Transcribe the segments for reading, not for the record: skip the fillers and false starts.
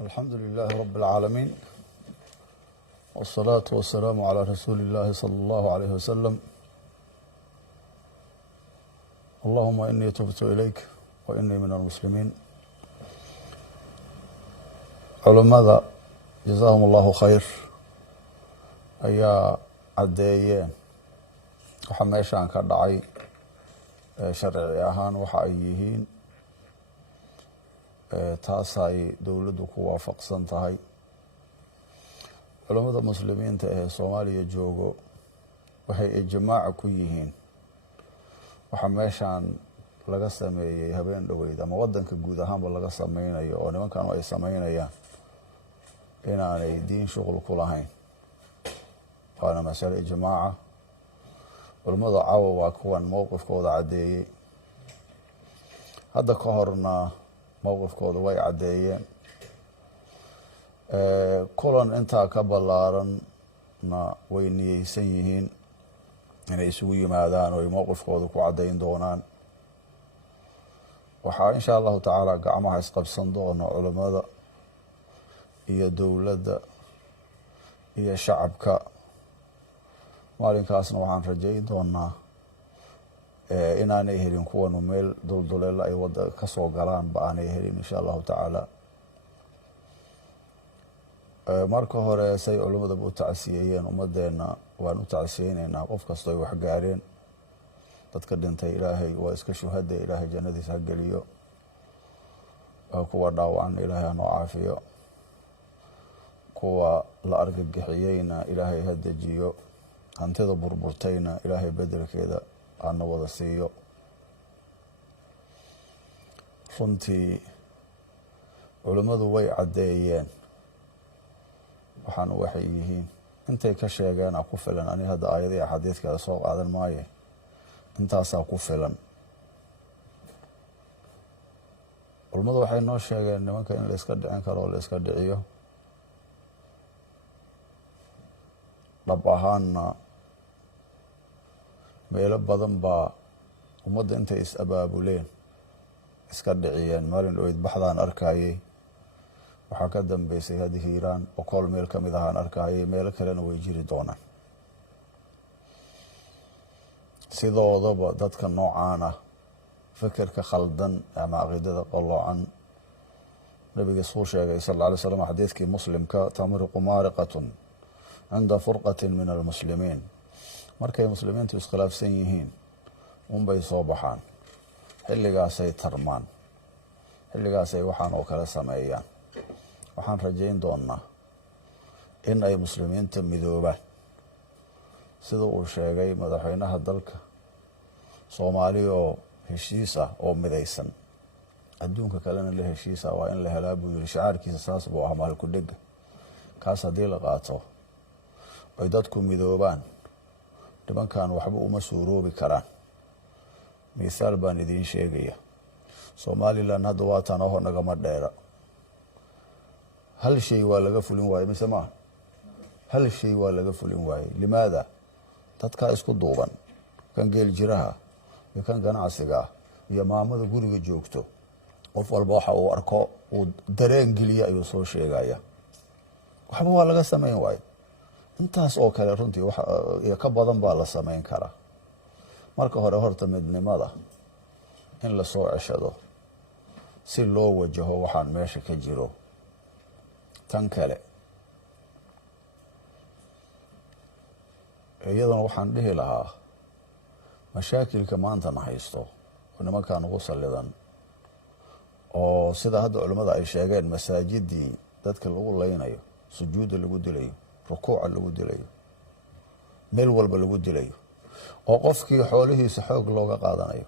الحمد لله رب العالمين والصلاة والسلام على رسول الله صلى الله عليه وسلم. اللهم إني تبت إليك وإني من المسلمين. علماء جزاهم الله خير ayaa caddeeyeen waxa meeshaan ka dhacay sharci ahaan waxa ay yihiin taas ay dowladdu ku waafaqsan tahay. culimada muslimiinta ee Soomaaliya joogo waxay ijmaac ku yihiin waxa meeshaan laga sameeyay habeen dhaweyd ama wadanka guud ahaanba laga sameynayo oo nimankan ay sameynayaan inaanay diin shughul ku lahayn. waana mas'ale ijmaaca. culimada caawa waa kuwan mowqifkooda caddeeyey. hadda ka horna mowqifkooda way caddeeyeen. kulan intaa ka ballaaranna way niyeysan yihiin inay isugu yimaadaan oo ay mowqifkooda ku caddayn doonaan. waxaa insha allahu tacaala gacmaha isqabsan doona culimada iyo dowladda iyo shacabka. maalinkaasna waxaan rajayn doonaa inaanay helin kuwanu meel dulduleel ay wada ka soo galaan ba aanay helin insha allahu tacaala. marka hore say culimadaba u tacsiyeeyeen ummadeenna waan u tacsiyeynaynaa. qof kastoo ay wax gaareen dadka dhintay ilaahay waa iska shuhada, ilaahay jannadiisa ha geliyo. kuwa dhaawacna ilaahay hanoo caafiyo. kuwa la argagixiyeyna ilaahay ha dejiyo. hantida burburtayna ilaahay bedelkeeda hana wada siiyo. runtii culimadu way caddeeyeen waxaana waxay yihiin intay ka sheegeena ku filan. ani hadda aayadii axaadiidkeeda soo qaadan maaye intaasaa ku filan. culimadu waxay noo sheegeen nimanka in la iska dhicin karo oo la iska dhiciyo. dhab ahaanna meelo badan baa ummadda intay is-abaabuleen iska dhiciyeen. maalin dhaweyd baxdaan arkayey, waxaa ka dambeysay hadi hiiraan boqol meel ka mid ahaan arkayey. meelo kalena way jiri doonaan. sidoodaba dadka noocaan ah fikirka khaldan ama caqiidada qalloocan nabiga suu sheegay sal alla alay slam xadiidkii muslimka tamriqu maariqatun cinda furqatin min almuslimiin. markay muslimiintu iskhilaafsan yihiin unbay soo baxaan. xilligaasay tarmaan. xilligaasay waxaan oo kale sameeyaan. waxaan rajayn doonaa in ay muslimiinta midoobaan sida uu sheegay madaxweynaha dalka. soomaali oo heshiis ah oo midaysan adduunka kalena la heshiisa waa in la helaa buu yiri. shacaarkiisa saas buu ahaa maalku dhega. kaas haddii la qaato ay dadku midoobaan nimankan waxba uma suuroobi karaan. misaal baan idiin sheegaya. Somaliland hadda waa tan oo nagama dheera. hal shay waa laga fulin waaye mise ma hal shay waa laga fulin waaye. limaada? dadka isku duuban, kan geel jiraha iyo kan ganacsiga iyo maamada guriga joogto, qof walba waxa uu arko uu dareen geliya ayuu soo sheegaya. waxba waa laga sameyn waaye. intaas oo kale runtii wax iyo ka badan baa la sameyn karaa. marka hore horta midnimada in la soo ceshado si loo wajaho waxaan meesha ka jiro. tan kale iyadana waxaan dhihi lahaa mashaakilka maanta na haysto oo nimankan ugu sallidan oo sida hadda culimmada ay sheegeen masaajidii dadka lagu leynayo, sujuudda lagu dilayo, rukuuca lagu dilayo, meel walba lagu dilayo, oo qofkii xoolihiisa xoog looga qaadanayo,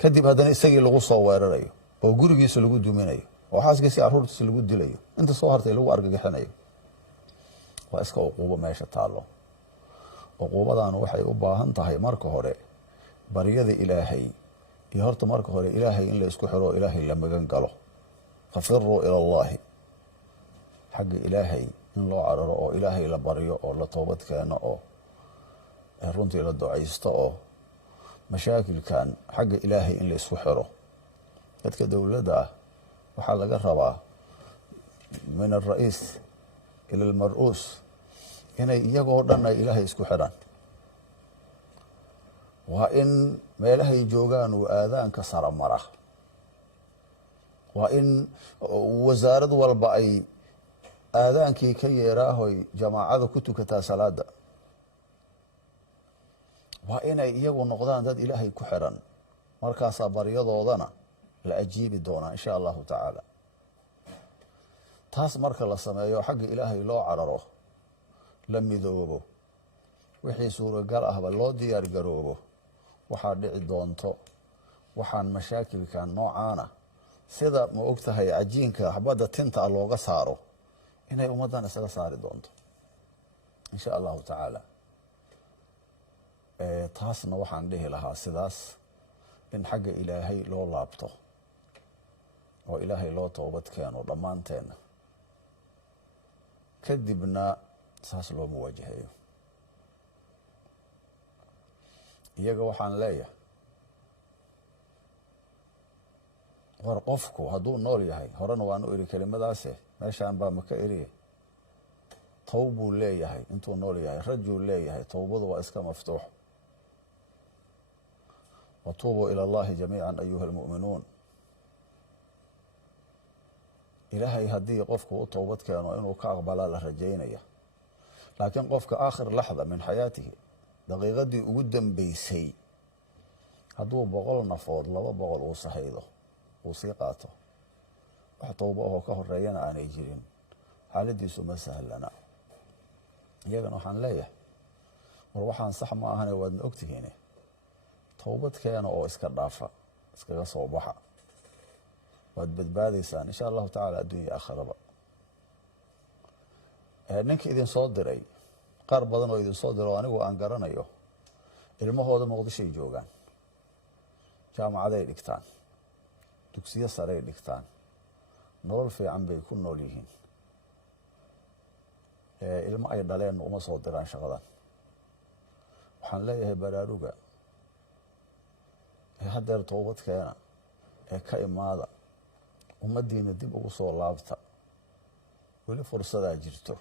kadib haddana isagii lagu soo weerarayo oo gurigiisa lagu duminayo oo xaaskiisa carruurtiisa lagu dilayo, inta soo hartay lagu argagixinayo. waa iska uquubo meesha taallo. uquubadaana waxay u baahan tahay marka hore baryada ilaahay iyo horta marka hore ilaahay in la isku xiro oo ilaahay la magan galo. fafiruu ila allahi, xagga ilaahay in loo cararo oo ilaahay la baryo oo la toobad keeno oo runtii la ducaysto oo mashaakilkan xagga ilaahay in la isku xiro. dadka dowladda ah waxaa laga rabaa min alra'iis ila almar'uus inay iyagoo dhan ay ilaahay isku xidhaan. waa in meelahay joogaan uu aadaanka sara mara. waa in wasaarad walba ay aadaankii ka yeeraahoy jamaacada ku tukataa salaada. waa inay iyagu noqdaan dad ilaahay ku xidhan, markaasaa baryadoodana la ajiibi doonaa in sha allahu tacaala. taas marka la sameeyo xagga ilaahay loo cararo, la midoobo, wixii suuragal ahba loo diyaar garoobo, waxaa dhici doonto waxaan mashaakilkan noocaana sida ma og tahay cajiinka xabadda tinta ah looga saaro inay ummaddan isaga saari doonto in sha allahu tacaala. taasna waxaan dhihi lahaa sidaas in xagga ilaahay loo laabto oo ilaahay loo toobad keeno dhammaanteenna, kadibna saas loo muwaajaheeyo. iyaga waxaan leeyahay war qofku hadduu nool yahay, horena waanu iri kelimadaase meeshaan baa maka eriye, towbuu leeyahay intuu nool yahay, rajuu leeyahay, towbadu waa iska maftuux. watuubuu ila allahi jamiican ayuha almu'minuun. ilaahay haddii qofku u towbad keeno inuu ka aqbalaa la rajaynaya, laakiin qofka aakhir laxda min xayaatihi, daqiiqadii ugu dambeysay, hadduu 100 nafood 200 uu sahaydo uu sii qaato, wax towbo ahoo ka horeeyana aanay jirin, xaaladiisu ma sahlana. iyagana waxaan leeyahay war waxaan sax ma ahane waadna ogtihiine, towbad keena oo iska dhaafa, iskaga soo baxa, waad badbaadaysaan insha allahu tacaala adduunya aakhiraba. ninka idin soo diray, qaar badan oo idin soo diro o anigu aan garanayo, ilmahooda muqdishoay joogaan, jaamacaday dhigtaan, dugsiyo saray dhigtaan, nolol fiican bay ku nool yihiin. ilmo ay dhaleen uma soo diraan shaqadan. waxaan leeyahay baraaruga, haddeer toobad keena, ka imaada, ummaddiina dib ugu soo laabta, weli fursadaa jirto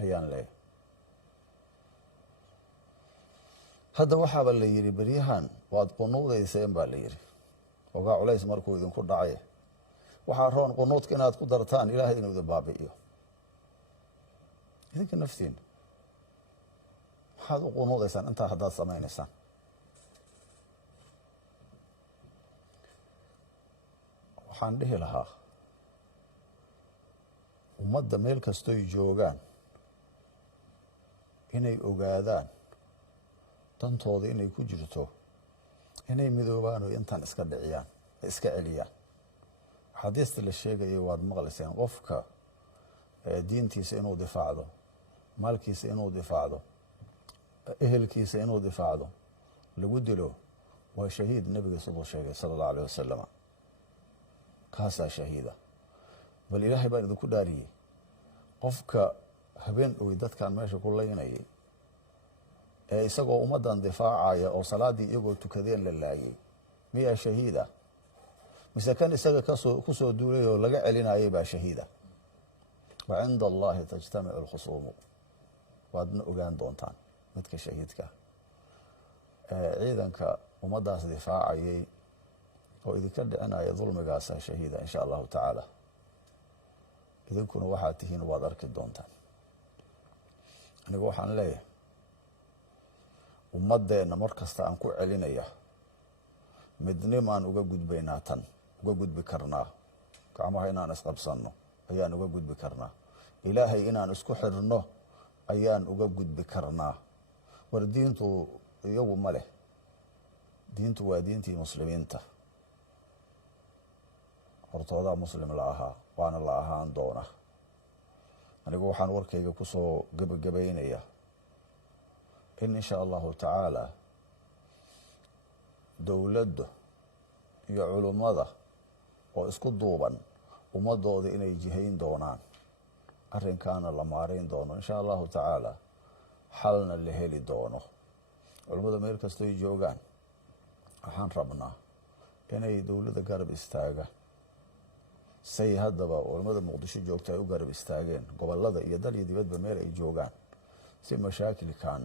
ayaan leeyahay. hadda waxaaba la yidhi beryahan waad qunuudayseen baa la yidhi, ogaa culays markuu idinku dhacay, waxaa roon qunuudka inaad ku dartaan ilaahay inuu idin baabi'iyo. idinka naftiin waxaad u qunuudaysaan intaa haddaad samaynaysaan. waxaan dhihi lahaa ummadda meel kastoy joogaan inay ogaadaan dantooda inay ku jirto inay midoobaan oo intaan iska dhiciyaan, iska celiyaan. axaadiista la sheegayay waad maqlayseen, qofka diintiisa inuu difaacdo, maalkiisa inuu difaacdo, ehelkiisa inuu difaacdo, lagu dilo waa shahiid. nabiga siduu sheegay sala allahu alayh wasalam, kaasaa shahiida. bal ilaahay baan idinku dhaariyey, qofka habeen oy dadkan meesha ku laynayay ee isagoo ummaddan difaacaya oo salaaddii iyagoo tukadeen la laayay, miyaa shahiida? mise kan isaga ku soo duulay oo laga celinayay baa shahiida? wa cinda allahi tajtamicu alkhusuumu. waadna ogaan doontaan midka shahiidka. ciidanka ummaddaas difaacayay oo idinka dhicinaya dulmigaasa shahiida in sha allahu tacaala. idinkuna waxaad tihiin waad arki doontaan. anigu waxaan leeyahay ummaddeenna mar kasta aan ku celinaya, midnimaan uga gudbaynaa, tan uga gudbi karnaa. gacmaha inaan isqabsanno ayaan uga gudbi karnaa. ilaahay inaan isku xirno ayaan uga gudbi karnaa. war diintu iyagu ma leh, diintu waa diintii muslimiinta. hortoodaa muslim la ahaa, waana la ahaan doona. anigu waxaan warkayga ku soo gebagabaynaya in insha allahu tacaala dowladda iyo culummada oo isku duuban ummadooda inay jihayn doonaan, arrinkaana la maarayn doono insha allahu tacaala, xalna la heli doono. culummada meel kastoy joogaan waxaan rabnaa inay dowladda garab istaaga, say haddaba culimmada muqdisho joogta ay u garab istaageen gobollada iyo dal iyo dibadba meel ay joogaan si mashaakilkan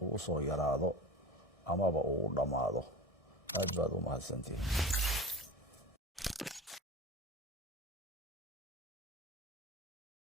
uu u soo yaraado amaba uu u dhammaado. aad baad u mahadsantihiin.